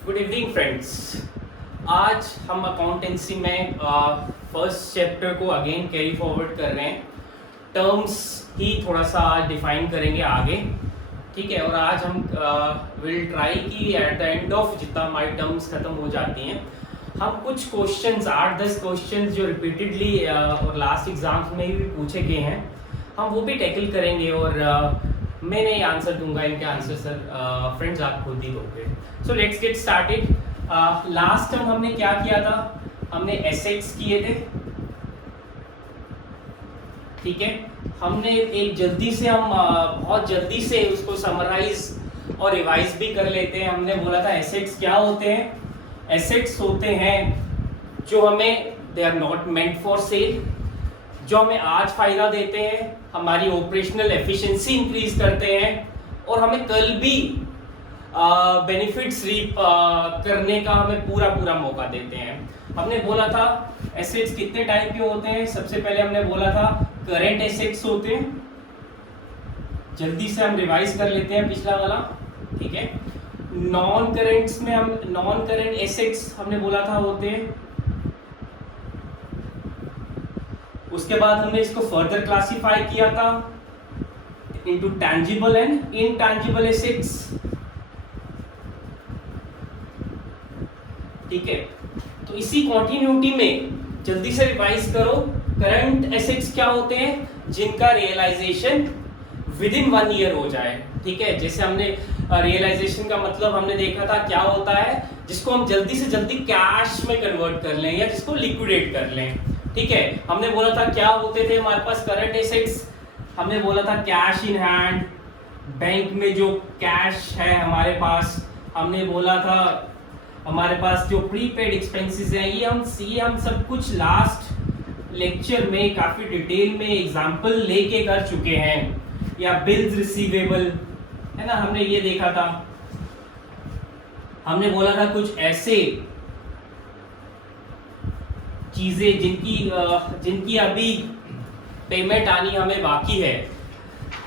Good evening friends. आज हम accountancy में फर्स्ट चैप्टर को अगेन कैरी फॉरवर्ड कर रहे हैं। टर्म्स ही थोड़ा सा आज डिफाइन करेंगे आगे, ठीक है। और आज हम विल ट्राई कि एट द एंड ऑफ जितना हमारी टर्म्स खत्म हो जाती हैं, हम कुछ क्वेश्चंस 8-10 क्वेश्चंस जो रिपीटेडली और लास्ट एग्जाम्स में भी पूछे गए हैं, हम वो भी टैकल करेंगे। और मैं नहीं आंसर दूंगा, इनके आंसर सर फ्रेंड्स आप खुद ही दोगे। So let's get started. Last time हमने क्या किया था, हमने एसेट्स किए थे, ठीक है। हमने एक जल्दी से हम बहुत जल्दी से उसको समराइज और रिवाइज भी कर लेते हैं। हमने बोला था एसेट्स क्या होते हैं। एसेट्स होते हैं जो हमें they are not meant for sale, जो हमें आज फायदा देते हैं, हमारी ऑपरेशनल एफिशिएंसी इंक्रीज करते हैं और हमें कल भी बेनिफिट्स रीप करने का हमें पूरा मौका देते हैं। हमने बोला था एसेट्स कितने टाइप के होते हैं। सबसे पहले हमने बोला था करंट एसेट्स होते हैं। जल्दी से हम रिवाइज कर लेते हैं पिछला वाला, ठीक है। नॉन करेंट्स में हम नॉन करेंट एसेट्स हमने बोला था होते हैं। उसके बाद हमने इसको फर्दर क्लासिफाई किया था into tangible and intangible assets, ठीक है। तो इसी कॉन्टिन्यूटी में जल्दी से रिवाइज करो। करंट एसेट्स क्या होते हैं, जिनका रियलाइजेशन विद इन 1 ईयर हो जाए, ठीक है। जैसे हमने रियलाइजेशन का मतलब हमने देखा था क्या होता है, जिसको हम जल्दी से जल्दी कैश में कन्वर्ट कर लें या जिसको लिक्विडेट कर लें, ठीक है। हमने बोला था क्या होते थे हमारे पास करंट एसेट्स। हमने बोला था कैश इन हैंड, बैंक में जो कैश है हमारे पास। हमने बोला था हमारे पास जो प्रीपेड एक्सपेंसेस हैं, ये हम सब कुछ लास्ट लेक्चर में काफी डिटेल में एग्जांपल लेके कर चुके हैं। या बिल्स रिसीवेबल है ना, हमने ये देखा था। हमने बोला था कुछ ऐसे चीजें जिनकी अभी पेमेंट आनी हमें बाकी है।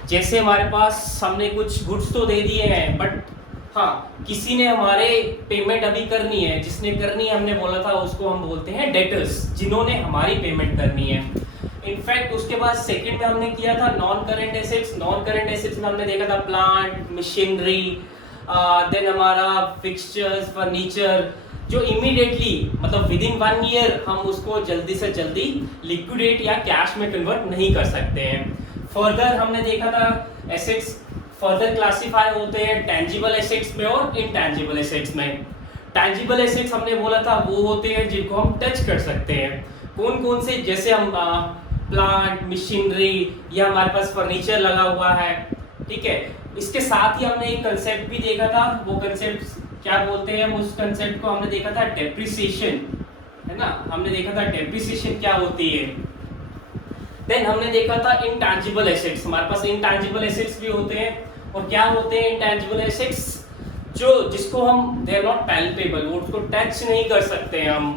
जैसे हमारे पास हमने कुछ गुड्स तो दे दिए हैं, बट हाँ किसी ने हमारे पेमेंट अभी करनी है। जिसने करनी है हमने बोला था उसको हम बोलते हैं डेटर्स, जिन्होंने हमारी पेमेंट करनी है। इनफैक्ट उसके बाद सेकंड में हमने किया था non current assets. Non current assets में हमने देखा था प्लांट मशीनरी, देन हमारा फिक्सचर्स फर्नीचर, जो इमीडिएटली मतलब विद इन 1 ईयर हम उसको जल्दी से जल्दी लिक्विडेट या कैश में कन्वर्ट नहीं कर सकते हैं। फर्दर हमने देखा था एसेट्स फर्दर क्लासिफाई होते हैं टैंजिबल एसेट्स में और इनटैंजिबल एसेट्स में। टैंजिबल एसेट्स हमने बोला था वो होते हैं जिनको हम टच कर सकते हैं। कौन कौन से, जैसे हम प्लांट मशीनरी या हमारे पास फर्नीचर लगा हुआ है, ठीक है। इसके साथ ही हमने एक कंसेप्ट भी देखा था। वो कंसेप्ट क्या बोलते हैं, उस कंसेप्ट को हमने देखा था डेप्रिसिएशन, है ना। हमने देखा था डेप्रिसिएशन क्या होती है। देन हमने देखा था इनटैंजिबल एसेट्स। हमारे पास इनटैंजिबल एसेट्स भी होते हैं। और क्या होते हैं इनटैंजिबल एसेट्स, जिसको हम दे आर नॉट पैल्पेबल, वो उसको टच नहीं कर सकते हैं हम,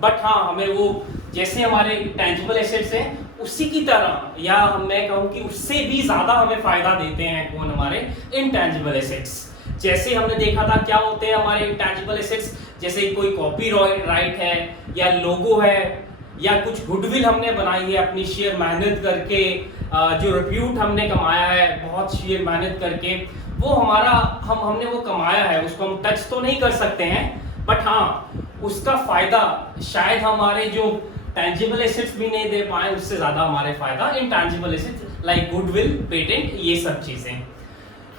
बट हाँ हमें वो जैसे हमारे टैंजिबल एसेट्स हैं उसी की तरह, या मैं कहूँ कि उससे भी ज्यादा हमें फायदा देते हैं कौन, हमारे इनटैंजिबल एसेट्स। जैसे हमने देखा था क्या होते हैं हमारे इनटैंजिबल एसेट्स, जैसे कोई कॉपीराइट है या लोगो है या कुछ गुडविल हमने बनाई है अपनी शेयर मेहनत करके, जो रिप्यूट हमने कमाया है बहुत शेयर मेहनत करके, वो हमारा हमने वो कमाया है, उसको हम टच तो नहीं कर सकते हैं, बट हाँ उसका फायदा शायद हमारे जो टैंजिबल एसेट्स भी नहीं दे पाए, उससे ज्यादा हमारे फायदा intangible assets like goodwill patent, ये सब चीजें।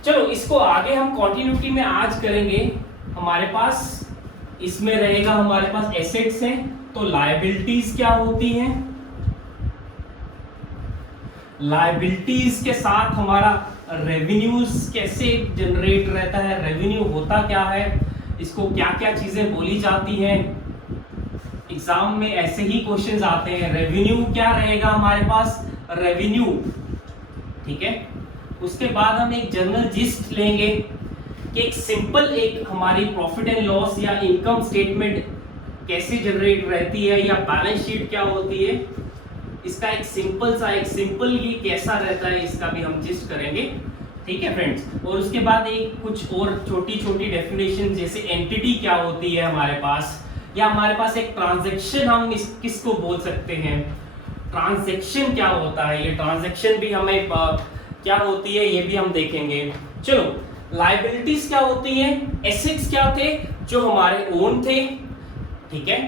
चलो इसको आगे हम कंटिन्यूटी में आज करेंगे। हमारे पास इसमें रहेगा हमारे पास एसेट्स हैं, तो लायबिलिटीज क्या होती हैं। लायबिलिटीज के साथ हमारा रेवेन्यूज कैसे जनरेट रहता है, रेवेन्यू होता क्या है, इसको क्या क्या चीजें बोली जाती हैं। एग्जाम में ऐसे ही क्वेश्चंस आते हैं। रेवेन्यू क्या रहेगा हमारे पास, रेवेन्यू, ठीक है। उसके बाद हम एक जनरल जिस्ट लेंगे कि एक सिंपल एक हमारी प्रॉफिट एंड लॉस या इनकम स्टेटमेंट कैसे जनरेट रहती है, या बैलेंस शीट क्या होती है, इसका एक सिंपल ये कैसा रहता है, इसका भी हम जिस्ट करेंगे, ठीक है फ्रेंड्स। और उसके बाद एक कुछ और छोटी छोटी डेफिनेशन, जैसे एंटिटी क्या होती है हमारे पास, या हमारे पास एक ट्रांजैक्शन हम किसको बोल सकते हैं, ट्रांजैक्शन क्या होता है, ये ट्रांजैक्शन भी हमें क्या होती है ये भी हम देखेंगे। चलो, लायबिलिटीज क्या होती है, एसेट्स क्या थे जो हमारे ओन थे, ठीक है,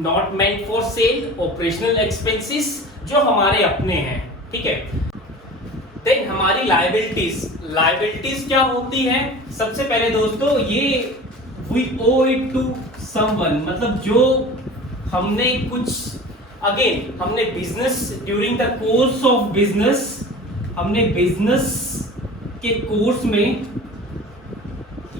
not meant for cell, operational expenses जो हमारे अपने हैं, ठीक है। देन हमारी लायबिलिटीज क्या होती है, सबसे पहले दोस्तों ये we owe it to someone, मतलब जो हमने कुछ, अगेन हमने business, during the course of business, हमने बिजनेस के कोर्स में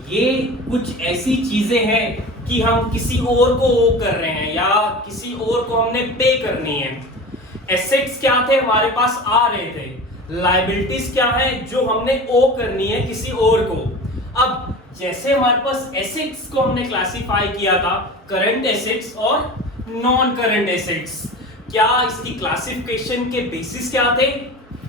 ये कुछ ऐसी चीजें हैं कि हम किसी और को ओ कर रहे हैं या किसी और को हमने पे करनी है। एसेट्स क्या थे, हमारे पास आ रहे थे। लायबिलिटीज क्या है, जो हमने ओ करनी है किसी और को। अब जैसे हमारे पास एसेट्स को हमने क्लासिफाई किया था, करंट एसेट्स और नॉन करंट एसेट्स, क्या इसकी क्लासिफिकेशन के बेसिस क्या थे,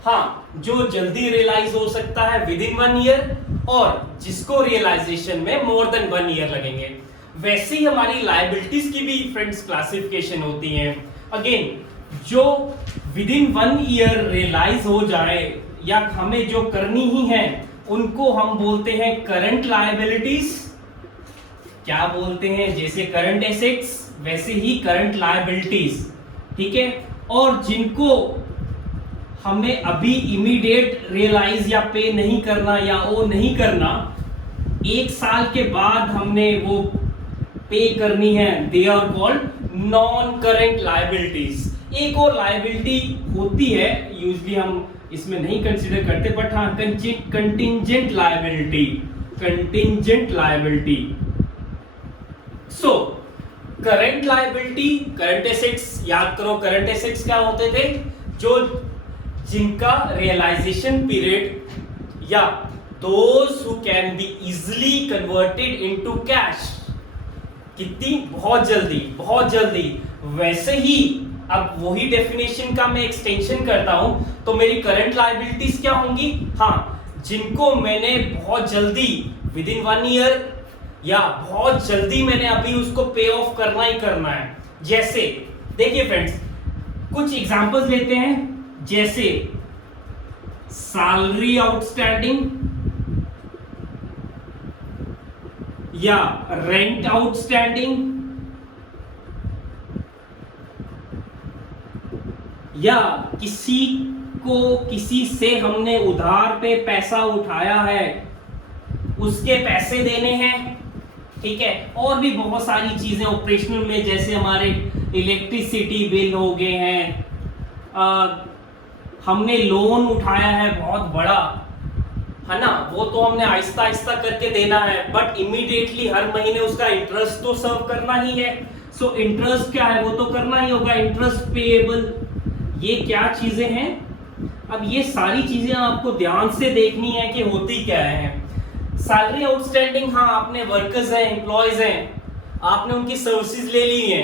हाँ, जो जल्दी रियलाइज हो सकता है विद इन 1 ईयर, और जिसको रियलाइजेशन में मोर देन 1 ईयर लगेंगे। वैसे ही हमारी लायबिलिटीज की भी फ्रेंड्स क्लासिफिकेशन होती है। अगेन, जो विद इन 1 ईयर रियलाइज हो जाए या हमें जो करनी ही है, उनको हम बोलते हैं करंट लायबिलिटीज। क्या बोलते हैं, जैसे करंट एसेट्स वैसे ही करंट लायबिलिटीज, ठीक है। और जिनको हमें अभी इमीडिएट रियलाइज या पे नहीं करना या वो नहीं करना, 1 साल के बाद हमने वो पे करनी है, they are called non current liabilities. एक और लायबिलिटी होती है, यूजुअली हम इसमें नहीं कंसीडर करते, बट हाँ, contingent liability, contingent liability. So current liability, current assets, याद करो करंट एसेट्स क्या होते थे, जो जिनका रियलाइजेशन पीरियड या those who can be easily converted into cash, कितनी, बहुत जल्दी, बहुत जल्दी। वैसे ही अब वही डेफिनेशन का मैं एक्सटेंशन करता हूं, तो मेरी करंट लायबिलिटीज क्या होंगी, हाँ, जिनको मैंने बहुत जल्दी विद इन 1 ईयर या बहुत जल्दी मैंने अभी उसको पे ऑफ करना ही करना है। जैसे देखिए फ्रेंड्स, कुछ एग्जांपल्स लेते हैं, जैसे सैलरी आउटस्टैंडिंग या रेंट आउटस्टैंडिंग, या किसी को किसी से हमने उधार पे पैसा उठाया है, उसके पैसे देने हैं, ठीक है। और भी बहुत सारी चीजें ऑपरेशनल में, जैसे हमारे इलेक्ट्रिसिटी बिल हो गए हैं, हमने लोन उठाया है बहुत बड़ा, है ना, वो तो हमने आहिस्ता आहिस्ता करके देना है, बट इमीडिएटली हर महीने उसका इंटरेस्ट तो सर्व करना ही है। सो इंटरेस्ट क्या है, वो तो करना ही होगा, इंटरेस्ट पेएबल। ये क्या चीजें हैं, अब ये सारी चीजें आपको ध्यान से देखनी है कि होती क्या है। सैलरी आउटस्टैंडिंग, हाँ, आपने वर्कर्स हैं, एम्प्लॉयज हैं, आपने उनकी सर्विसेज ले ली है,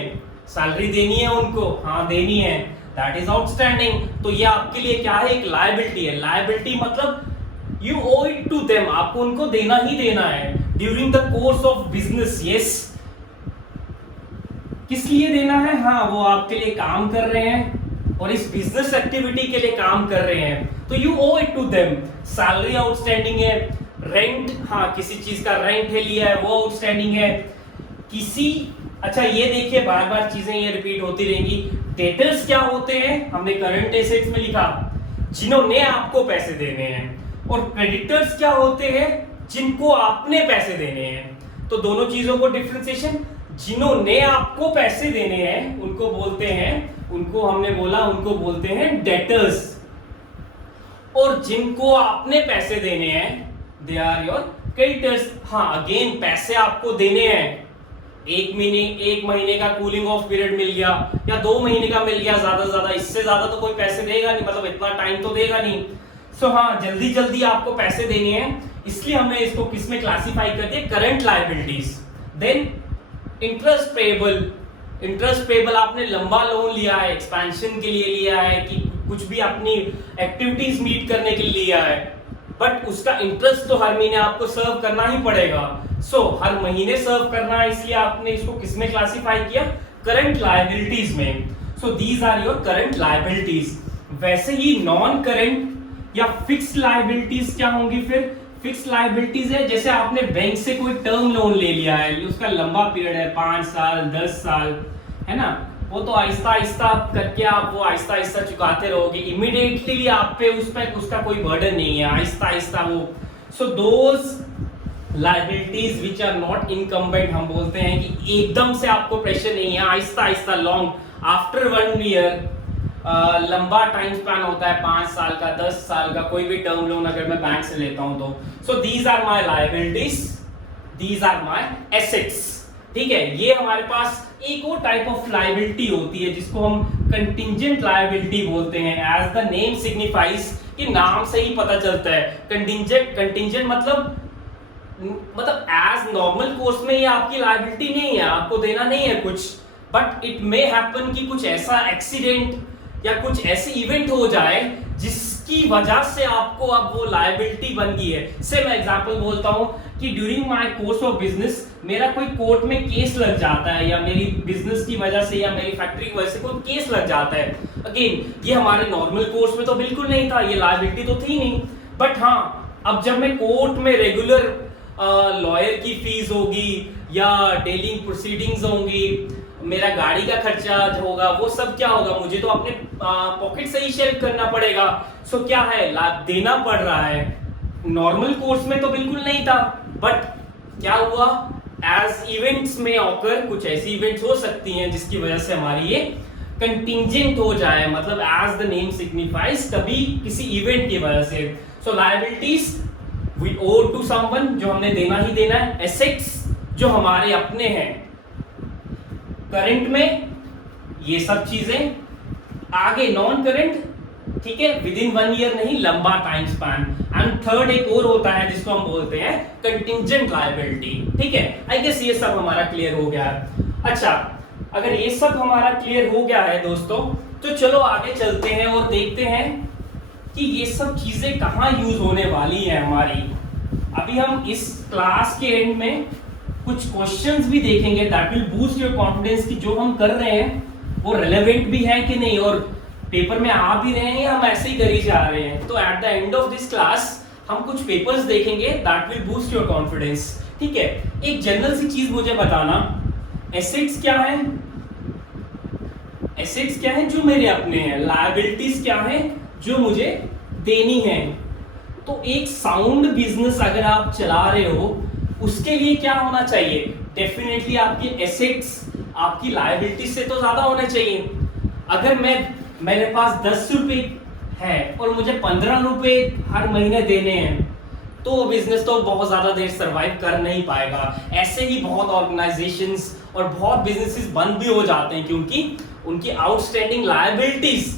सैलरी देनी है उनको, हाँ देनी है, दैट इज आउटस्टैंडिंग। तो ये आपके लिए क्या है, एक लायबिलिटी है। लायबिलिटी मतलब you owe it to them, आपको उनको देना ही देना है during the course of business. Yes, किस लिए देना है, हाँ, वो आपके लिए काम कर रहे हैं और इस बिजनेस एक्टिविटी के लिए काम कर रहे हैं, तो you owe it to them. Salary outstanding है। रेंट, हाँ, किसी चीज का रेंट है लिया है, वो आउटस्टैंडिंग है। किसी, अच्छा ये देखिए, बार बार चीजें ये रिपीट होती रहेंगी। डेटर्स क्या होते हैं, हमने करंट एसेट्स में लिखा, जिन्होंने आपको पैसे देने हैं, और क्रेडिटर्स क्या होते हैं, जिनको आपने पैसे देने हैं। तो दोनों चीजों को डिफरेंशिएशन, जिन्होंने आपको पैसे देने हैं उनको बोलते हैं, उनको हमने बोला उनको बोलते हैं डेटर्स, और जिनको आपने पैसे देने हैं दे आर योर क्रेडिटर्स। हाँ, अगेन पैसे आपको देने हैं, एक महीने का कूलिंग ऑफ पीरियड मिल गया या 2 महीने का मिल गया, ज्यादा, इससे ज्यादा तो कोई पैसे देगा नहीं, मतलब इतना टाइम तो देगा नहीं। सो हाँ, जल्दी जल्दी आपको पैसे देने हैं, इसलिए हमने इसको किस में क्लासिफाई कर दिया, current liabilities. Then interest payable, interest payable आपने लंबा लोन लिया है, एक्सपेंशन के लिए लिया है, कि कुछ भी अपनी एक्टिविटीज मीट करने के लिए लिया है, बट उसका इंटरेस्ट तो हर महीने आपको सर्व करना ही पड़ेगा। सो हर महीने सर्व करना है, इसलिए आपने इसको किसमें क्लासिफाई किया, करंट लायबिलिटीज में। So these are your current liabilities. वैसे ही नॉन करंट या फिक्स्ड लायबिलिटीज क्या होंगी फिर? फिक्स्ड लायबिलिटीज है जैसे आपने बैंक से कोई टर्म लोन ले लिया है, उसका लंबा पीरियड है 5 साल 10 साल, है ना, वो तो आहिस्ता आहिस्ता करके आप वो आहिस्ता आहिस्ता चुकाते रहोगे, इमीडिएटली आप पे उस पर उसका कोई बर्डन नहीं है, आहिस्ता आहिस्ता वो। So those liabilities which are not incumbent, हम बोलते हैं कि एकदम से आपको प्रेशर नहीं है, आहिस्ता आहिस्ता लॉन्ग, आफ्टर 1 ईयर, लंबा टाइम स्पैन होता है 5 साल का 10 साल का, कोई भी टर्म लोन अगर मैं बैंक से लेता हूं तो। So these are my liabilities, these are my assets. ठीक है, ये हमारे पास एक और टाइप ऑफ लायबिलिटी होती है जिसको हम कंटिंजेंट लायबिलिटी बोलते हैं। एज द नेम सिग्निफाइज, कि नाम से ही पता चलता है, कंटिंजेंट मतलब एज नॉर्मल कोर्स में ये आपकी लायबिलिटी नहीं है, आपको देना नहीं है कुछ, बट इट मे हैपन कि कुछ ऐसा एक्सीडेंट या कुछ ऐसे इवेंट हो जाए जिसकी वजह से आपको अब वो लायबिलिटी बन गई है। से मैं एग्जांपल बोलता हूं कि during my course of business मेरा कोई कोर्ट में केस लग जाता है, या मेरी बिजनेस की वजह से या मेरी फैक्ट्री की वजह से कोई केस लग जाता है। अगेन ये हमारे नॉर्मल कोर्स में तो बिल्कुल नहीं था, ये लायबिलिटी तो थी नहीं, बट हाँ अब जब मैं कोर्ट में रेगुलर लॉयर की फीस होगी या डीलिंग प्रोसीडिंग्स होंगी, मेरा गाड़ी का खर्चा होगा, वो सब क्या होगा, मुझे तो अपने पॉकेट से ही शेयर करना पड़ेगा। सो क्या है, लाभ देना पड़ रहा है। नॉर्मल कोर्स में तो बिल्कुल नहीं था, बट क्या हुआ, एज इवेंट्स में ऑकर, कुछ ऐसी इवेंट्स हो सकती हैं जिसकी वजह से हमारी ये कंटिंजेंट हो जाए, मतलब एज द नेम सिग्निफाइज, कभी किसी इवेंट की वजह से। सो लायबिलिटीज वी ओwe टू समवन, जो हमने देना ही देना है। एसेट्स जो हमारे अपने हैं। करंट में ये सब चीजें, आगे नॉन करंट, ठीक है, विद इन 1 ईयर नहीं, लंबा टाइम स्पैन। एंड थर्ड एक और होता है जिसको हम बोलते हैं कंटिंजेंट लायबिलिटी। ठीक है, आई गेस ये सब हमारा क्लियर हो गया है। अच्छा, अगर ये सब हमारा क्लियर हो गया है दोस्तों, तो चलो आगे चलते हैं और देखते हैं कि ये सब चीजें कहाँ यूज होने वाली है हमारी। अभी हम इस क्लास के एंड में कुछ क्वेश्चंस भी देखेंगे that will boost your confidence कि जो हम कर रहे हैं वो रेलेवेंट भी है कि नहीं, और पेपर में आ भी रहे हैं या हम ऐसे ही कर ही जा रहे हैं। तो at the end of this class हम कुछ पेपर्स देखेंगे that will boost your confidence. ठीक है, एक जनरल सी चीज मुझे बताना, एसेट्स क्या है, एसेट्स क्या है जो मेरे अपने हैं, लायबिलिटीज क्या है जो मुझे देनी है। तो एक साउंड बिजनेस अगर आप चला रहे हो उसके लिए क्या होना चाहिए, डेफिनेटली आपके एसेट्स आपकी लायबिलिटी से तो ज्यादा होने चाहिए। अगर मेरे पास 10 रुपए है और मुझे 15 रुपए हर महीने देने हैं, तो वो बिजनेस तो बहुत ज्यादा देर सरवाइव कर नहीं पाएगा। ऐसे ही बहुत ऑर्गेनाइजेशंस और बहुत बिजनेसेस बंद भी हो जाते हैं क्योंकि उनकी आउटस्टैंडिंग लायबिलिटीज,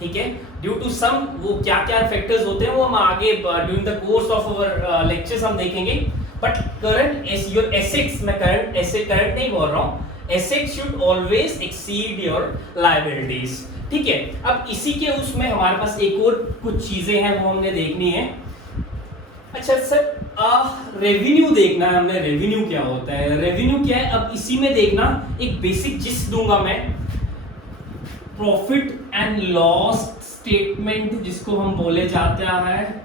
ठीक है, ड्यू टू सम, वो क्या क्या फैक्टर्स होते हैं वो हम आगे during the course of our lectures हम देखेंगे। बट करंट योर एसेट्स, मैं करंट नहीं बोल रहा हूँ, assets should always exceed your liabilities. ठीक है, अब इसी के उसमें हमारे पास एक और कुछ चीजें हैं वो हमने देखनी है। अच्छा सर, रेवेन्यू देखना है हमने, रेवेन्यू क्या होता है, रेवेन्यू क्या है, अब इसी में देखना एक बेसिक जिस्ट दूंगा मैं। प्रॉफिट एंड लॉस स्टेटमेंट जिसको हम बोले जाता है,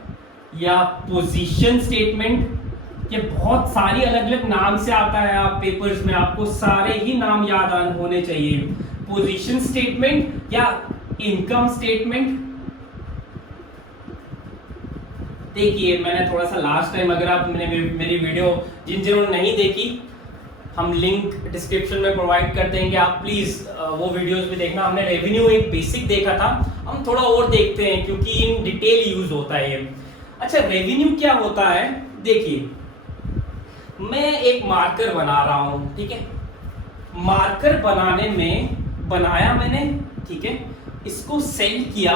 या पोजीशन स्टेटमेंट, ये बहुत सारी अलग अलग नाम से आता है, आप पेपर्स में आपको सारे ही नाम याद होने चाहिए। पोजीशन स्टेटमेंट या इनकम स्टेटमेंट। देखिए मैंने थोड़ा सा लास्ट टाइम, अगर आप मेरी वीडियो जिन्होंने नहीं देखी, हम लिंक डिस्क्रिप्शन में प्रोवाइड कर देंगे, आप प्लीज वो वीडियोस भी देखना। हमने रेवेन्यू एक बेसिक देखा था, हम थोड़ा और देखते हैं क्योंकि इन डिटेल यूज होता है ये। अच्छा, रेवेन्यू क्या होता है, देखिए मैं एक मार्कर बना रहा हूं, ठीक है, मार्कर बनाया मैंने, ठीक है, इसको सेल किया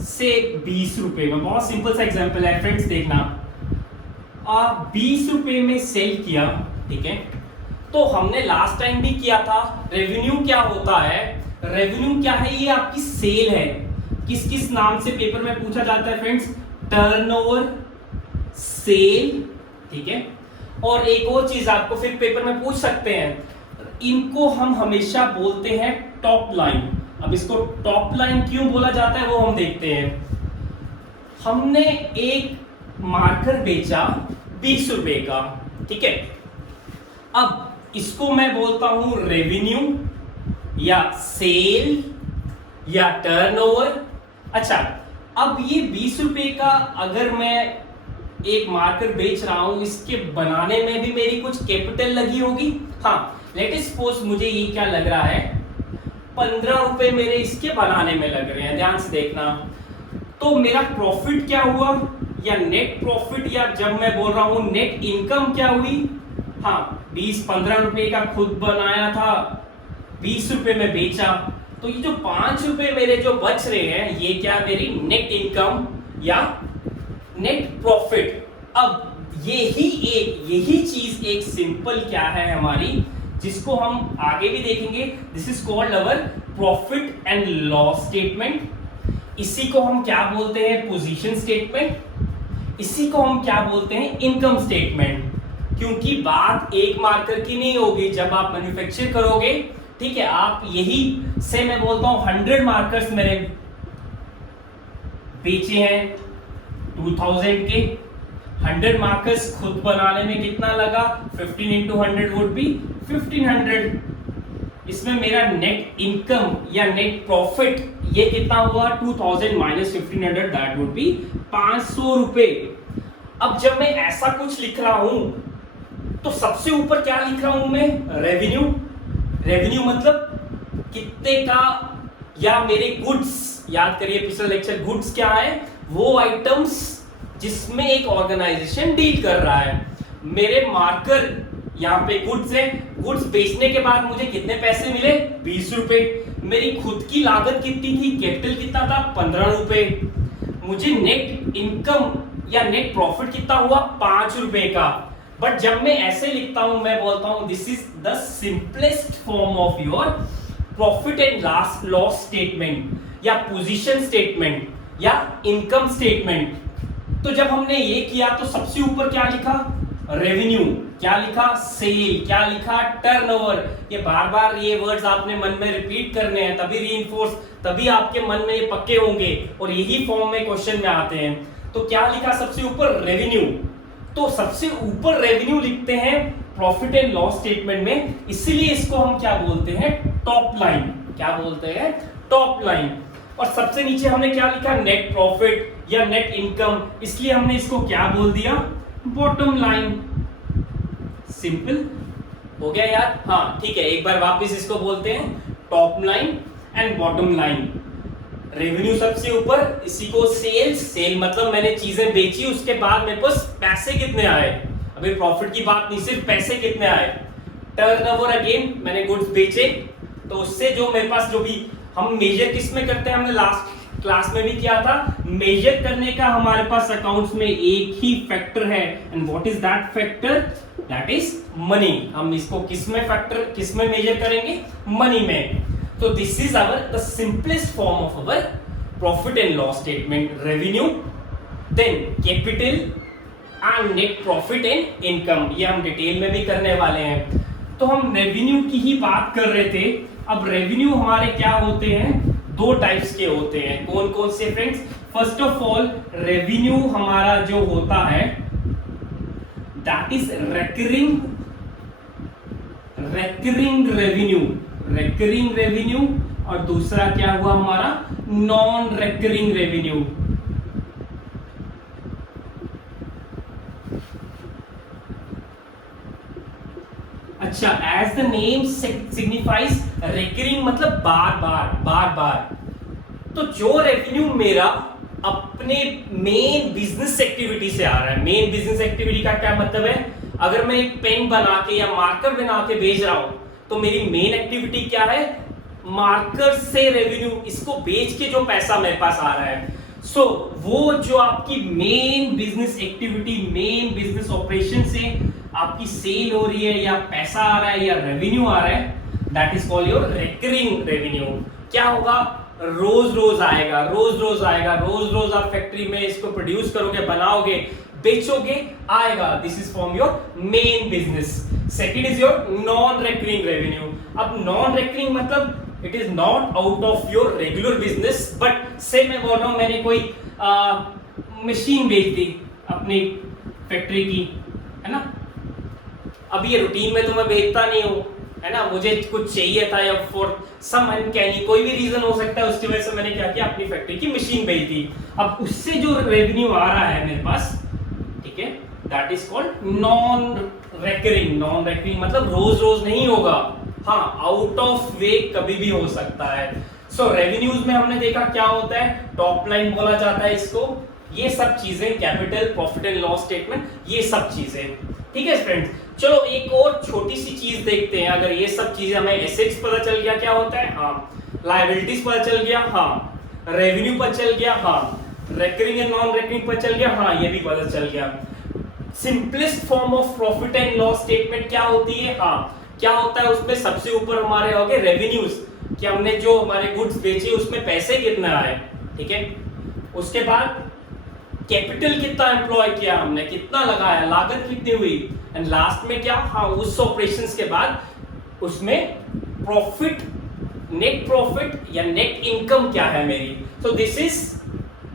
से 20 रुपए में, बहुत सिंपल सा एग्जांपल है फ्रेंड्स, देखना, 20 रुपए में सेल किया, ठीक है। तो हमने लास्ट टाइम भी किया था, रेवेन्यू क्या होता है, रेवेन्यू क्या है, ये आपकी सेल है। किस किस नाम से पेपर में पूछा जाता है फ्रेंड्स, टर्नओवर, सेल, ठीक है। और एक और चीज आपको फिर पेपर में पूछ सकते हैं, इनको हम हमेशा बोलते हैं टॉप लाइन। अब इसको टॉप लाइन क्यों बोला जाता है वो हम देखते हैं। हमने एक मार्कर बेचा 20 रुपए का, ठीक है। अब इसको मैं बोलता हूं रेवेन्यू या सेल या टर्नओवर। अच्छा, अब ये 20 रुपए का अगर मैं एक मार्कर बेच रहा हूं, इसके बनाने में भी मेरी कुछ कैपिटल लगी होगी। हाँ, लेट अस सपोज मुझे ये क्या लग रहा है, 15 रुपए मेरे इसके बनाने में लग रहे हैं, ध्यान से देखना। तो मेरा प्रॉफिट क्या हुआ, या नेट प्रॉफिट, या जब मैं बोल रहा हूं नेट इनकम क्या हुई। हाँ, 15 रुपए का खुद बनाया था, 20 रुपए में बेचा, तो ये जो 5 रुपए मेरे जो बच रहे हैं, ये क्या मेरी नेट इनकम या नेट प्रॉफिट। अब यही चीज एक सिंपल क्या है हमारी, जिसको हम आगे भी देखेंगे। This is called our profit and loss statement. इसी को हम क्या बोलते हैं, पोजीशन स्टेटमेंट। इसी को हम क्या बोलते हैं, इनकम स्टेटमेंट। क्योंकि बात एक मार्कर की नहीं होगी जब आप मैन्युफैक्चर करोगे, ठीक है। आप यही से मैं बोलता हूं 100 मार्कर्स मैंने बेचे हैं 2000 के। 100 मार्कर्स खुद बनाने में कितना लगा, 15 into 100 वुड बी 1500। इसमें मेरा नेट इनकम या नेट प्रॉफिट ये कितना हुआ, 2000 माइनस 1500, दैट वुड बी 500 रुपए। अब जब मैं ऐसा कुछ लिख रहा हूं तो सबसे ऊपर क्या लिख रहा हूं मैं, रेवेन्यू। रेवेन्यू मतलब कितने का, या मेरे गुड्स, याद करिए पिछला लेक्चर, गुड्स क्या है, वो आइटम्स जिसमें एक ऑर्गेनाइजेशन डील कर रहा है। मेरे मार्कर यहाँ पे गुड्स है, गुड्स बेचने के बाद मुझे कितने पैसे मिले, 20 रुपए। मेरी खुद की लागत कितनी थी, कैपिटल कितना था, 15 रुपए। मुझे नेट इनकम या नेट प्रॉफिट कितना हुआ, 5 रुपए का। बट जब मैं ऐसे लिखता हूं, मैं बोलता हूं this is the simplest form of your profit and loss statement या पोजीशन स्टेटमेंट या इनकम स्टेटमेंट। तो जब हमने ये किया तो सबसे ऊपर क्या लिखा, रेवेन्यू, क्या लिखा, सेल, क्या लिखा, टर्नओवर। ये बार बार ये वर्ड्स आपने मन में रिपीट करने हैं, तभी रीइंफोर्स, तभी आपके मन में ये पक्के होंगे और यही फॉर्म में क्वेश्चन में आते हैं। तो क्या लिखा सबसे ऊपर, रेवेन्यू। तो सबसे ऊपर रेवेन्यू लिखते हैं प्रॉफिट एंड लॉस स्टेटमेंट में, इसीलिए इसको हम क्या बोलते हैं, टॉप लाइन। क्या बोलते हैं, टॉप लाइन। और सबसे नीचे हमने क्या लिखा, नेट प्रॉफिट या नेट इनकम, इसलिए हमने इसको क्या बोल दिया, बॉटम लाइन। सिंपल हो गया यार। हाँ ठीक है, एक बार वापस इसको बोलते हैं, top line and bottom line. Revenue सबसे ऊपर, इसी को सेल्स, सेल मतलब मैंने चीजें बेची, उसके बाद मेरे पास पैसे कितने आए। अभी प्रॉफिट की बात नहीं, सिर्फ पैसे कितने आए। टर्नओवर, अगेन मैंने गुड्स बेचे, तो उससे जो मेरे पास जो भी हम मेजर किस में करते हैं, हमने लास्ट क्लास में भी किया था, मेजर करने का हमारे पास अकाउंट्स में एक ही फैक्टर है, and what is that factor, that is money. हम इसको किस में फैक्टर, किस में मेजर करेंगे, मनी में। So this is the simplest form of our profit and loss statement, revenue, then capital and net profit and income। ये हम डिटेल में भी करने वाले हैं। तो हम रेवेन्यू की ही बात कर रहे थे। अब रेवेन्यू हमारे क्या होते हैं, दो टाइप्स के होते हैं। कौन कौन से friends, first of all revenue हमारा जो होता है दैट इज रिकरिंग रेवेन्यू, और दूसरा क्या हुआ हमारा, नॉन रिकरिंग रेवेन्यू। अच्छा, as the name signifies, recurring मतलब बार बार। तो जो रेवेन्यू मेरा अपने मेन बिजनेस एक्टिविटी से आ रहा है, मेन बिजनेस एक्टिविटी का क्या मतलब है, अगर मैं एक पेन बना के या मार्कर बना के बेच रहा हूं, तो मेरी मेन एक्टिविटी क्या है, मार्कर से रेवेन्यू, इसको बेच के जो पैसा मेरे पास आ रहा है। सो वो जो आपकी main business activity, main business operation से आपकी सेल हो रही है या पैसा आ रहा है या रेवेन्यू आ रहा है, that is called your recurring revenue. क्या होगा, रोज रोज आएगा, रोज रोज आप फैक्ट्री में इसको प्रोड्यूस करोगे, बनाओगे, बेचोगे आएगा, this is from your main business. Second is your non recurring revenue. अब नॉन रिकरिंग मतलब it is not out of your regular business, but से मैं बोल रहा हूं मैंने कोई मशीन बेच दी अपनी फैक्ट्री की, है ना, अब ये रूटीन में तो मैं बेचता नहीं हूँ, है ना, मुझे कुछ चाहिए था या फॉर सम अनकैनी कोई भी रीजन हो सकता है, उसकी वजह से मैंने क्या किया, अपनी फैक्ट्री की मशीन बेच दी। अब उससे जो रेवेन्यू आ रहा है मेरे पास, ठीक है, that is called non recurring. Non recurring मतलब रोज रोज नहीं होगा, हाँ, आउट ऑफ वे कभी भी हो सकता है। सो रेवेन्यूज में हमने देखा क्या होता है, टॉप लाइन बोला जाता है इसको, ये सब चीजें, capital, profit and loss statement, ये सब चीजें, ठीक है फ्रेंड्स। चलो एक और छोटी सी चीज देखते हैं, अगर ये सब चीजें हमें एसेट्स पता चल गया क्या होता है, हाँ, लायबिलिटीज पता चल गया, हाँ, रेवेन्यू पता चल गया, हाँ, रिकरिंग एंड नॉन रिकरिंग पता चल गया, हाँ, ये भी पता चल गया। Simplest form of profit and loss statement क्या होती है, हाँ, क्या होता है, उसमें सबसे ऊपर हमारे हो गए रेवेन्यूज, कि हमने जो हमारे गुड्स बेचे उसमें पैसे कितना आए, ठीक है, उसके बाद कैपिटल कितना एम्प्लॉय किया हमने, कितना लगाया, लागत कितनी हुई, एंड लास्ट में क्या, हाँ, उस ऑपरेशंस के बाद उसमें प्रॉफिट, नेट प्रॉफिट या नेट इनकम क्या है मेरी। So this is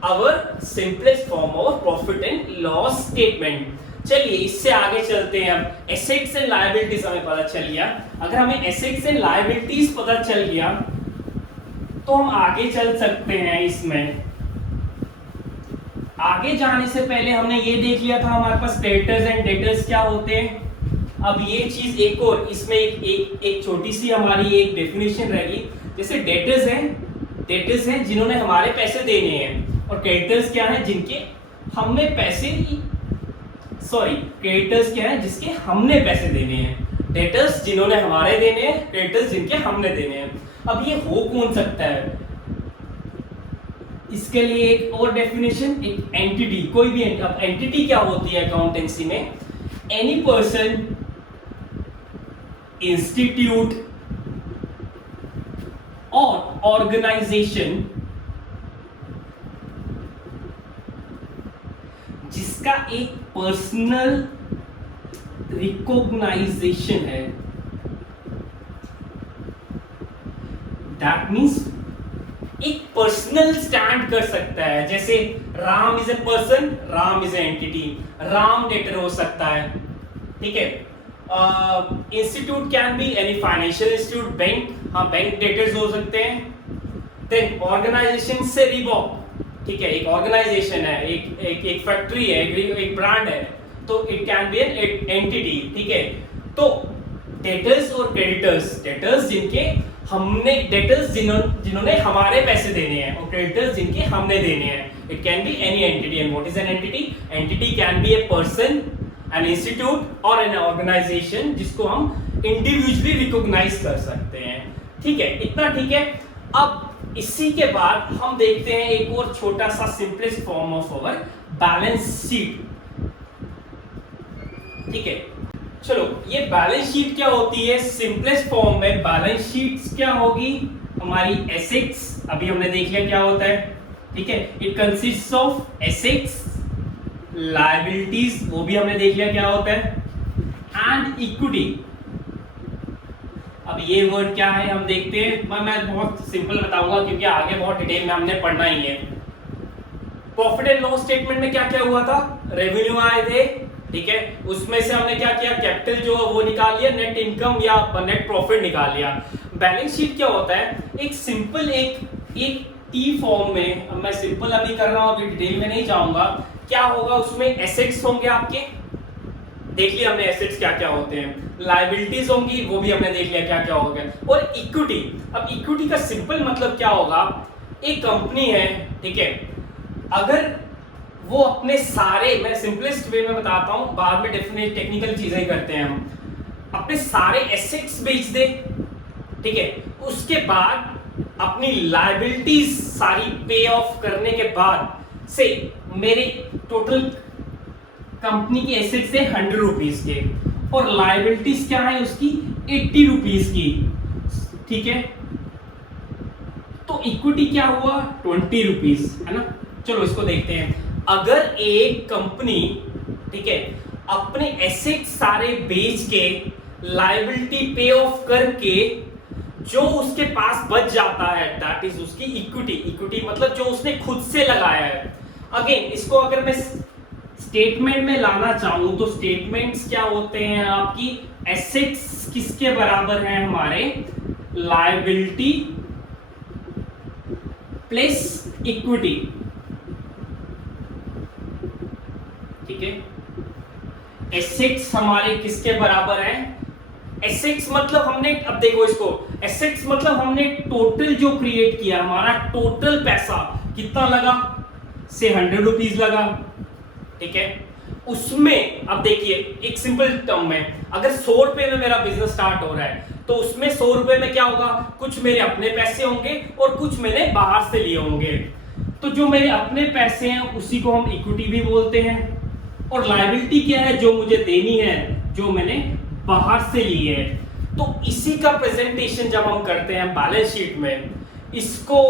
our simplest form of profit and loss statement. चलिए इससे आगे चलते हैं। अब एसेट्स एंड लायबिलिटीज हमें पता चल गया, अगर हमें एसेट्स एंड लायबिलिटीज पता चल गया तो हम आगे चल सकते हैं। इसमें आगे जाने से पहले हमने ये देख लिया था हमारे पास क्रेडिटर्स एंड डेटर्स क्या होते हैं। अब ये चीज एक और, इसमें एक छोटी सी हमारी एक डेफिनेशन रहेगी, जैसे डेटर्स हैं जिन्होंने हमारे पैसे देने हैं, और क्रेडिटर्स क्या है, जिनके हमने पैसे, क्रेडिटर्स क्या है, जिसके हमने पैसे देने हैं, डेटर्स जिन्होंने हमारे देने हैं, क्रेडिटर्स जिनके हमने देने हैं। अब ये हो कौन सकता है, इसके लिए एक और डेफिनेशन, एक एंटिटी, कोई भी अब एंटिटी क्या होती है अकाउंटेंसी में, एनी पर्सन, इंस्टीट्यूट और ऑर्गेनाइजेशन जिसका एक पर्सनल रिकॉग्नाइजेशन है, दैट मीन्स एक पर्सनल स्टैंड कर सकता है। जैसे Ram is a person, Ram is a entity, Ram debtor हो सकता है, ठीक है। Institute can be any financial institute, bank, हाँ, बैंक डेटर्स हो सकते हैं। देन ऑर्गेनाइजेशन से रिबॉक, ठीक है, एक ऑर्गेनाइजेशन है, एक फैक्ट्री है, एक ब्रांड है, तो it can be an entity, ठीक है। तो डेटर्स और क्रेडिटर्स, डेटर्स जिनके हमने, डेटर्स जिन्होंने हमारे पैसे देने हैं, और क्रेडिटर्स जिनके हमने देने हैं, it can be any entity. And what is an entity? Entity can be a person, an institute और एन ऑर्गेनाइजेशन जिसको हम इंडिविजुअली रिकॉग्नाइज कर सकते हैं, ठीक है, इतना ठीक है। अब इसी के बाद हम देखते हैं एक और छोटा सा simplest form of our balance sheet, ठीक है। चलो ये बैलेंस शीट क्या होती है, सिंपलेस्ट फॉर्म में बैलेंस शीट क्या होगी, हमारी एसेट्स, अभी हमने देख लिया क्या होता है, ठीक है, it consists of assets, liabilities, वो भी हमने देख लिया क्या होता है, एंड इक्विटी। अब ये वर्ड क्या है हम देखते हैं, मैं बहुत सिंपल बताऊंगा क्योंकि आगे बहुत डिटेल में हमने पढ़ना ही है। प्रॉफिट एंड लॉस स्टेटमेंट में क्या क्या हुआ था, रेवेन्यू आए थे, ठीक है, उसमें से हमने क्या किया, कैपिटल जो वो निकाल लिया, नेट इनकम या नेट प्रॉफिट निकाल लिया। बैलेंस शीट क्या होता है, एक सिंपल एक टी फॉर्म में, अब मैं सिंपल अभी कर रहा हूं, अभी डिटेल में नहीं जाऊंगा। क्या होगा, उसमें एसेट्स होंगे आपके, देख लिया हमने एसेट्स क्या क्या होते हैं, लायबिलिटीज होंगी, वो भी हमने देख लिया क्या क्या होगा, और इक्विटी। अब इक्विटी का सिंपल मतलब क्या होगा, एक कंपनी है, ठीक है, अगर वो अपने सारे, मैं सिंपलेस्ट वे में बताता हूं, बाद में डेफिनेट टेक्निकल चीजें करते हैं हम, अपने सारे एसेट्स बेच दे, ठीक है, उसके बाद अपनी लायबिलिटीज सारी पे ऑफ करने के बाद से मेरे टोटल कंपनी की एसेट्स है 100 रुपीज के, और लायबिलिटीज क्या है उसकी 80 रुपीज की, ठीक है, तो इक्विटी क्या हुआ 20 रुपीज, है ना। चलो इसको देखते हैं। अगर एक कंपनी ठीक है, अपने एसेट सारे बेच के लायबिलिटी पे ऑफ करके जो उसके पास बच जाता है दैट इज उसकी इक्विटी। इक्विटी मतलब जो उसने खुद से लगाया है। अगेन इसको अगर मैं स्टेटमेंट में लाना चाहूं तो स्टेटमेंट्स क्या होते हैं आपकी, एसेट्स किसके बराबर हैं हमारे, लायबिलिटी प्लस इक्विटी। ठीक है, एसेट्स हमारे किसके बराबर हैं, एसेट्स मतलब हमने, अब देखो इसको, एसेट्स मतलब हमने टोटल जो क्रिएट किया, हमारा टोटल पैसा कितना लगा, से 100 रुपीज लगा। ठीक है, उसमें अब देखिए एक सिंपल टर्म में, अगर 100 रुपए में मेरा बिजनेस स्टार्ट हो रहा है तो उसमें 100 रुपए में क्या होगा, कुछ मेरे अपने पैसे होंगे और कुछ मैंने बाहर से लिए होंगे। तो जो मेरे अपने पैसे हैं उसी को हम इक्विटी भी बोलते हैं, और लायबिलिटी क्या है, जो मुझे देनी है, जो मैंने बाहर से ली है। तो इसी का प्रेजेंटेशन जब हम करते हैं बैलेंस शीट में, इसको,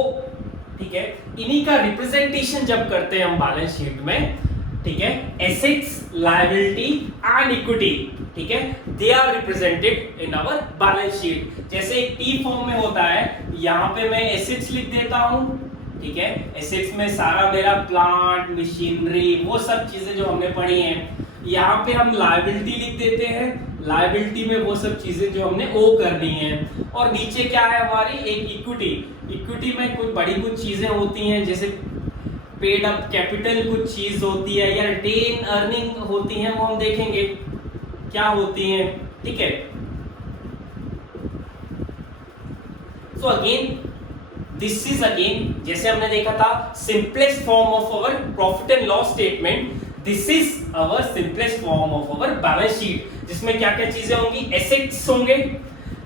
ठीक है, इन्हीं का रिप्रेजेंटेशन जब करते हैं हम बैलेंस शीट में, ठीक है, एसेट्स, लायबिलिटी एंड इक्विटी, ठीक है, they are represented in our balance sheet. जैसे एक टी फॉर्म में होता है, यहां पे मैं एसेट्स लिख देता हूं, ठीक है, एसेट्स में सारा मेरा प्लांट, मशीनरी, वो सब चीजें जो हमने पढ़ी हैं। यहाँ पे हम लायबिलिटी लिख देते हैं, लायबिलिटी में वो सब चीजें जो हमने ओ करनी है, और नीचे क्या है हमारी, एक इक्विटी। इक्विटी में कुछ बड़ी कुछ चीजें होती हैं, जैसे पेड अप कैपिटल कुछ चीज होती है, या रिटेन अर्निंग होती है, वो हम देखेंगे क्या होती हैं। ठीक है, so again this is again, जैसे हमने देखा था, simplest form of our profit and loss statement, this is our simplest form of our balance sheet, जिसमें क्या क्या चीजें होंगी, एसेट्स होंगे,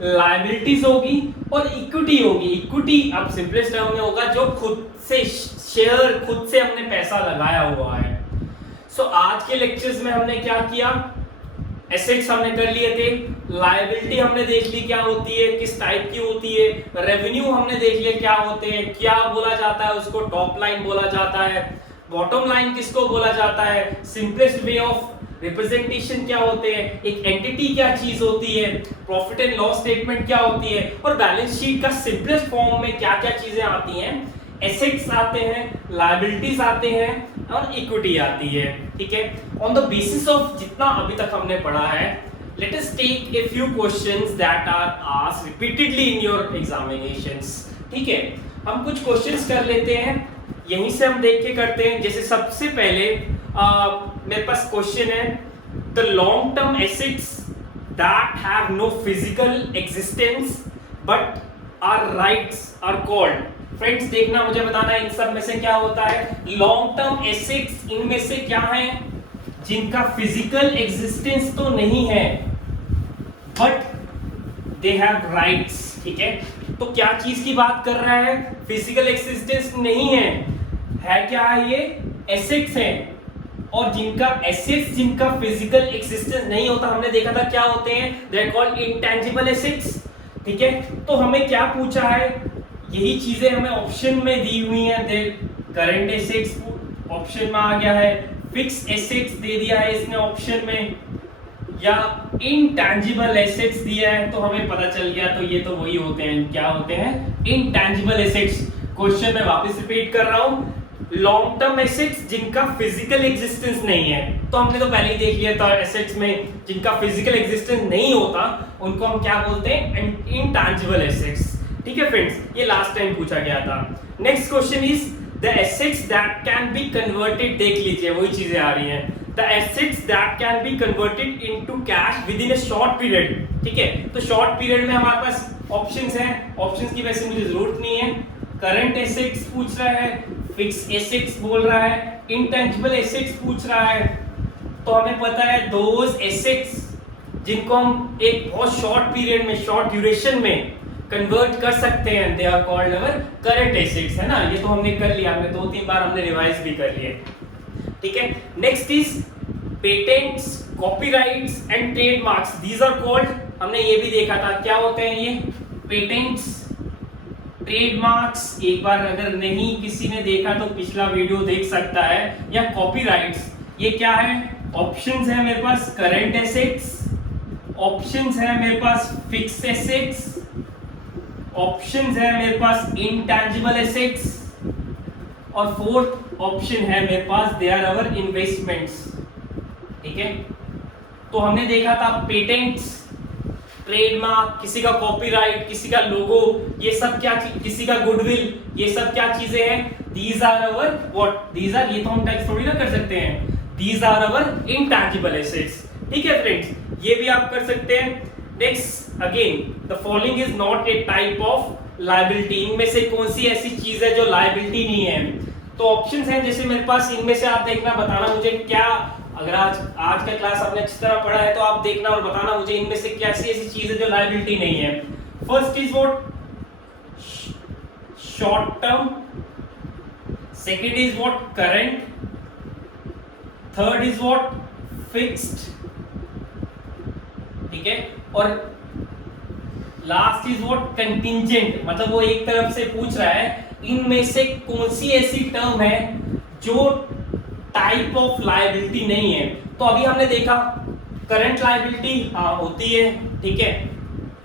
लायबिलिटीज होगी और इक्विटी होगी। इक्विटी अब सिंपलेस्ट टर्म में होगा जो खुद से शेयर, खुद से हमने पैसा लगाया हुआ है। सो आज के लेक्चर्स में हमने क्या किया, एसेट्स हमने कर लिए थे, लायबिलिटी हमने देख ली क्या होती है, किस टाइप की होती है, रेवेन्यू हमने देख लिया क्या होते हैं, क्या बोला जाता है उसको, टॉप लाइन बोला जाता है, बॉटम लाइन किसको बोला जाता है, सिंपलेस्ट वे ऑफ रिप्रेजेंटेशन क्या होते हैं, एक एंटिटी क्या चीज होती है, प्रॉफिट एंड लॉस स्टेटमेंट क्या होती है, और बैलेंस शीट का सिंपलेस्ट फॉर्म में क्या क्या चीजें आती हैं, एसेट्स आते हैं, लायबिलिटीज आते हैं और इक्विटी आती है। ठीक है, ऑन द बेसिस ऑफ जितना अभी तक हमने पढ़ा है, let us take a few questions that are asked repeatedly in your examinations. ठीक है, हम कुछ क्वेश्चंस कर लेते हैं, यहीं से हम देख के करते हैं। जैसे सबसे पहले मेरे पास क्वेश्चन है, the long term assets that have no physical existence but are rights are called. Friends देखना, मुझे बताना इन सब में से क्या होता है, लॉन्ग टर्म एसेट्स इनमें से क्या है, जिनका फिजिकल एग्जिस्टेंस तो नहीं है बट दे हैव राइट्स। ठीक है, तो क्या चीज की बात कर रहा है, फिजिकल एग्जिस्टेंस नहीं है क्या है, ये एसेट्स है, और जिनका एसेट्स, जिनका फिजिकल एग्जिस्टेंस नहीं होता, हमने देखा था क्या होते हैं, they are called intangible assets. ठीक है, तो हमें क्या पूछा है, यही चीजें हमें ऑप्शन में दी हुई हैं, दे करंट एसेट्स ऑप्शन में आ गया है, फिक्स एसेट्स दे दिया है इसने ऑप्शन में, या इंटेंजिबल एसेट्स दिया है, तो हमें पता चल गया, तो ये तो वही होते हैं, क्या होते हैं, इंटेंजिबल एसेट्स। क्वेश्चन में वापस रिपीट कर रहा हूं, लॉन्ग टर्म एसेट्स जिनका फिजिकल एग्जिस्टेंस नहीं है, तो हमने तो पहले ही देख लिया था, एसेट्स में जिनका फिजिकल एग्जिस्टेंस नहीं होता उनको हम क्या बोलते हैं, इंटेंजिबल एसेट्स। ठीक है फ्रेंड्स, ये लास्ट टाइम पूछा गया था। Next question is the assets that can be converted, देख लीजिए वही चीजें आ रही हैं, the assets that can be converted into cash with in a short period. ठीक है, तो शॉर्ट पीरियड में हमारे पास ऑप्शंस हैं, ऑप्शंस की वैसे मुझे जरूरत नहीं है, करंट एसेट्स पूछ रहा है, फिक्स एसेट्स बोल रहा है, इंटेंजिबल एसेट्स पूछ रहा है, तो हमें पता है दोज एसेट्स जिनको हम एक बहुत शॉर्ट पीरियड में, शॉर्ट ड्यूरेशन में कन्वर्ट कर सकते हैं, they are called our current assets, है ना, ये तो हमने कर लिया, हमने 2-3 बार हमने रिवाइज भी कर लिए। ठीक है, next is patents, copyrights and trademarks, these are called, हमने ये भी देखा था क्या होते हैं ये, पेटेंट्स, ट्रेडमार्क्स, एक बार अगर नहीं किसी ने देखा तो पिछला वीडियो देख सकता है, या कॉपीराइट्स, ये क्या है, ऑप्शंस है मेरे पास करंट एसेट्स, ऑप्शंस है मेरे पास फिक्स्ड एसेट्स, ऑप्शंस है मेरे पास इंटैंजिबल एसेट्स, और फोर्थ ऑप्शन है मेरे पास दे आर अवर इन्वेस्टमेंट्स। ठीक है, तो हमने देखा था पेटेंट्स, ट्रेडमार्क, किसी का कॉपीराइट, किसी का लोगो, ये सब क्या, किसी का गुडविल, ये सब क्या चीजें हैं, these are our what, these are, ये तो हम टैक्स थोड़ी ना कर सकते हैं, these are our intangible assets. ठीक है फ्रेंड्स, ये भी आप कर सकते हैं। Next again, the following is not a type of liability, इनमें से कौन सी ऐसी चीज है जो लायबिलिटी नहीं है? तो ऑप्शंस हैं जैसे मेरे पास, इनमें से आप देखना, बताना मुझे क्या, अगर आज का क्लास आपने अच्छी तरह पढ़ा है तो आप देखना और बताना मुझे इनमें से कैसी ऐसी चीज है जो लायबिलिटी नहीं है। First is what, short term, second is what current, third is what fixed, ठीक है, और लास्ट इज व्हाट कंटिंजेंट, मतलब वो एक तरफ से पूछ रहा है इनमें से कौन सी ऐसी टर्म है जो टाइप ऑफ लायबिलिटी नहीं है। तो अभी हमने देखा करंट लायबिलिटी हाँ होती है, ठीक है,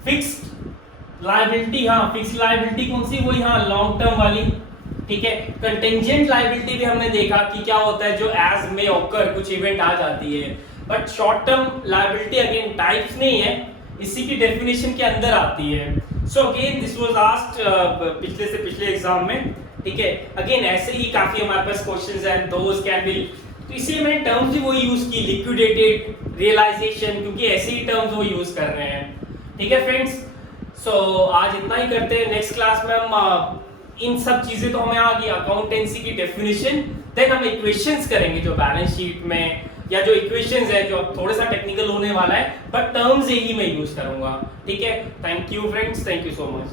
फिक्स्ड लायबिलिटी, हाँ फिक्स्ड लायबिलिटी कौन सी, वही हाँ लॉन्ग टर्म वाली, ठीक है। कंटिंजेंट लायबिलिटी भी हमने देखा कि क्या होता है, जो एज में ऑकर कुछ इवेंट आ जाती है। But short term liability again types नहीं है, इसी की डेफिनेशन के अंदर आती है। So again this was asked पिछले से पिछले एग्जाम में, ठीक है। अगेन ऐसे ही काफी हमारे पास क्वेश्चंस हैं, दोस कैन बी, तो इसलिए मैंने टर्म्स भी वो यूज की, लिक्विडेटेड, रियलाइजेशन, क्योंकि ऐसे ही टर्म्स वो यूज कर रहे हैं। ठीक है फ्रेंड्स, सो आज इतना ही करते हैं। नेक्स्ट क्लास में हम इन सब चीजें तो हमें आ गई, अकाउंटेंसी की डेफिनेशन, देन हम इक्वेशंस करेंगे जो बैलेंस शीट में, या जो इक्वेशंस है जो थोड़ा सा टेक्निकल होने वाला है, बट टर्म्स यही मैं यूज करूंगा। ठीक है, thank you friends, thank you so much.